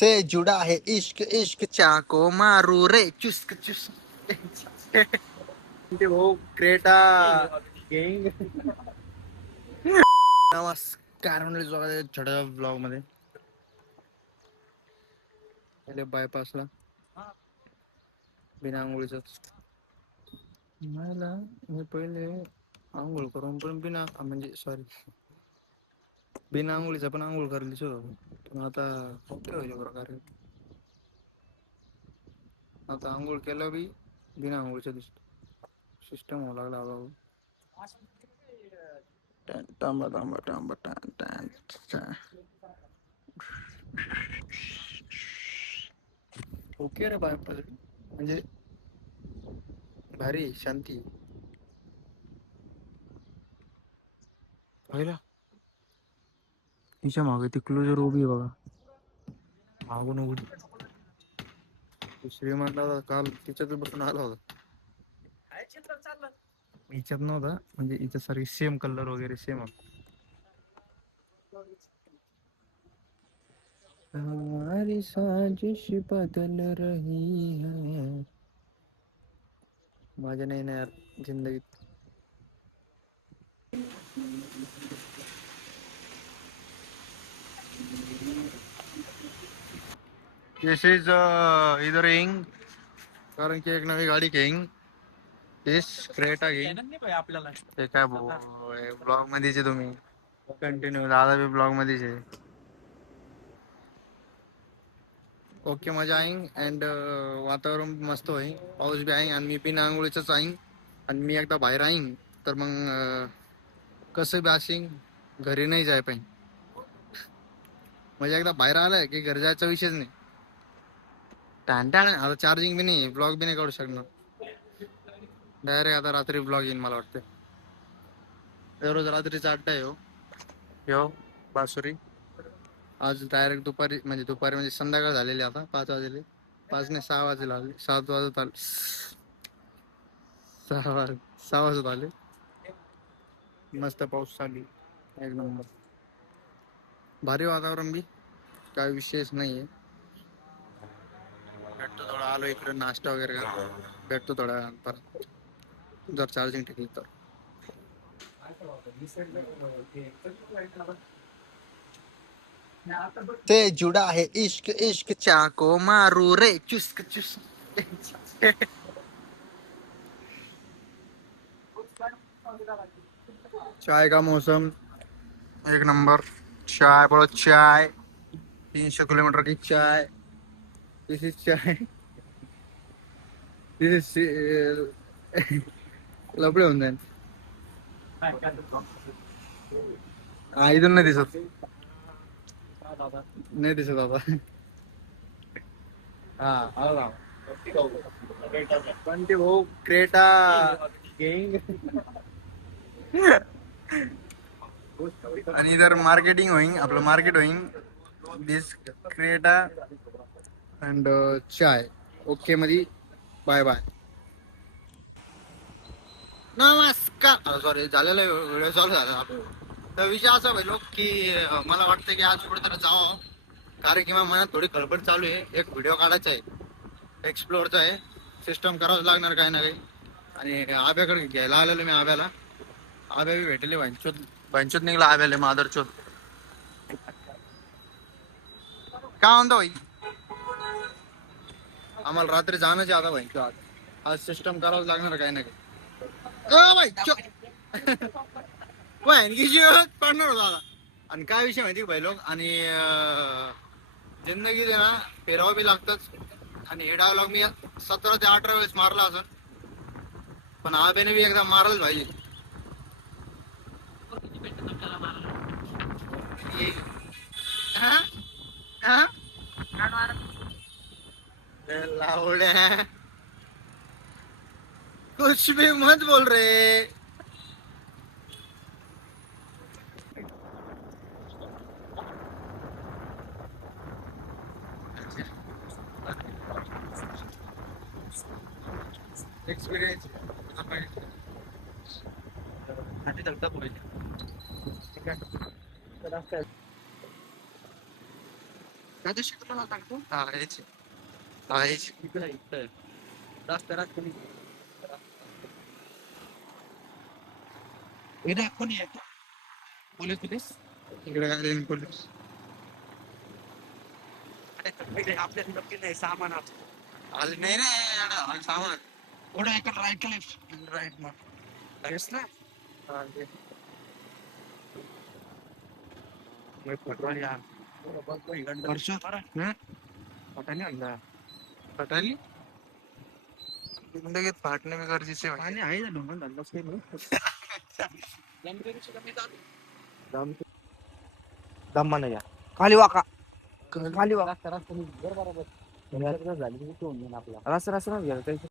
ते जुड़ा है इश्क इश्क चाको मारू रे चुस्क चुस्क ते वो क्रेटा गेंग नमस्कार म्हणले स्वागत छोट्या ब्लॉग मध्ये. पहिले बायपासला बिना आंघोळीच मला मी पहिले आंघोळ करून पण बिना म्हणजे सॉरी बिना आंघोळीचा पण आंघोळ करायची होतो, पण आता ओके होईल प्रकारे. आता आंघोळ केलं बी बिना आंघोळीचा दिसतो सिस्टम होऊ लागला बाबा. टांबा टांबा टांबा टां ओके रे बाय म्हणजे भारी शांती पाहिला. तिच्या मागे ती क्लोजर उभी आहे बघा, मागून उघडी. श्रीमंत काल तिच्यात बसून आला होता. हिच्यात नव्हता म्हणजे हिच्या सारखी सेम कलर वगैरे सेम. हमारी साजिश बदल रही है. माझ्या नाही ना यार जिंदगीत. दिस इज इधर येईंग कारण की एक नवी गाडी घेईन. तेच क्रेटा घेईन आपल्याला. ते काय ब्लॉग मध्येच आहे तुम्ही कंटिन्यू. दादा बी ब्लॉग मध्येच आहे. ओके मजा आईन अँड वातावरण मस्त होईन, पाऊस बी आहे आणि मी बिना आंघोळीच आईन. आणि मी एकदा बाहेर आईन तर मग कसं बी असेन घरी नाही जाय पाहिजे. म्हणजे एकदा बाहेर आलाय की घरी जायचा विषयच नाही. टाळटाळ आता चार्जिंग बी नाही, ब्लॉग बी नाही काढू शकणार. डायरेक्ट आता रात्री ब्लॉग येईन मला वाटतं. दररोज रात्रीचा अड्डा आहे हो बासुरी. आज डायरेक्ट दुपारी म्हणजे संध्याकाळ झालेली. आता 5 वाजले, 5 नाही 6 वाजले आले. 7 वाजत आले, 6 वाजत आले. मस्त पाऊस चालू एक नंबर भारी वातावरण बी काय विषयच नाहीये. भेटतो थोडा आलो इकडे नाश्ता वगैरे भेटतो थोड्या परत जर चार्जिंग टिकली तर. ते जुड़ा है इश्क इश्क चाको मारू रे चुस्क चुस्क. चाय का मौसम एक नंबर. चाय बोलो चाय. 300 किलोमीटर की चाय. दिस इज चाय. दिस इज लपडे होऊन जाईल. हा इथून नाही दिसत, नाही दिसत आता. हा आला पण ते भाऊ क्रेटा गेंग आणि इधर मार्केटिंग होईन, आपलं मार्केट होईन. दिस क्रेटा अँड चाय. ओके मध्ये बाय बाय. नमस्कार सॉरी झालेला व्हिडिओ चालू झाला. तर विषय असा भाई लोक की मला वाटतं की आज कुठेतरी जावं, कारण की मनात थोडी खळबळ चालू आहे. एक व्हिडिओ काढायचा आहे, एक्सप्लोअरचा आहे. सिस्टम करावं लागणार काही ना काही. आणि आब्याकडे घ्यायला आलेलो मी आब्याला. आब्या बी भेटले भांचोत निघला आब्याला मादरचोत. काय म्हणतो भाई, आम्हाला रात्री जाणंच आता भाई. आज सिस्टम करावं लागणार काही ना काही. पडणार होता आता. आणि काय विषय माहिती भाई लोक, आणि जिंदगी दे ना फिरावं बी लागतच. आणि हे डायलॉग मी 17 ते 18 वेळेस मारला असं, पण आब्याने बी एकदा मारलंच पाहिजे. लावड्या कुछ भी मत बोल रे. एक्सपिरियन्स त्या दिवशी तुम्हाला सांगतो हा यायची हा यायची इकडे इकडे रस्त्यात इकडे कोणी येतो पोलीस पोलीस इकडे काय रेन पोलीस आपल्या नक्की नाही सामान आले नाही रे याडा, सामान थोडं एका राईट लेफ्ट राईट मग लगेच ना हा, ते. वर्ष पटाने आणला पटाली जिंदगीत फाटणे मी गरजेचे आहे. पाणी आहे ना ढोंगण धंदाच दम्मा नाही या खाली वाका खाली वाका रस्ता रस्ता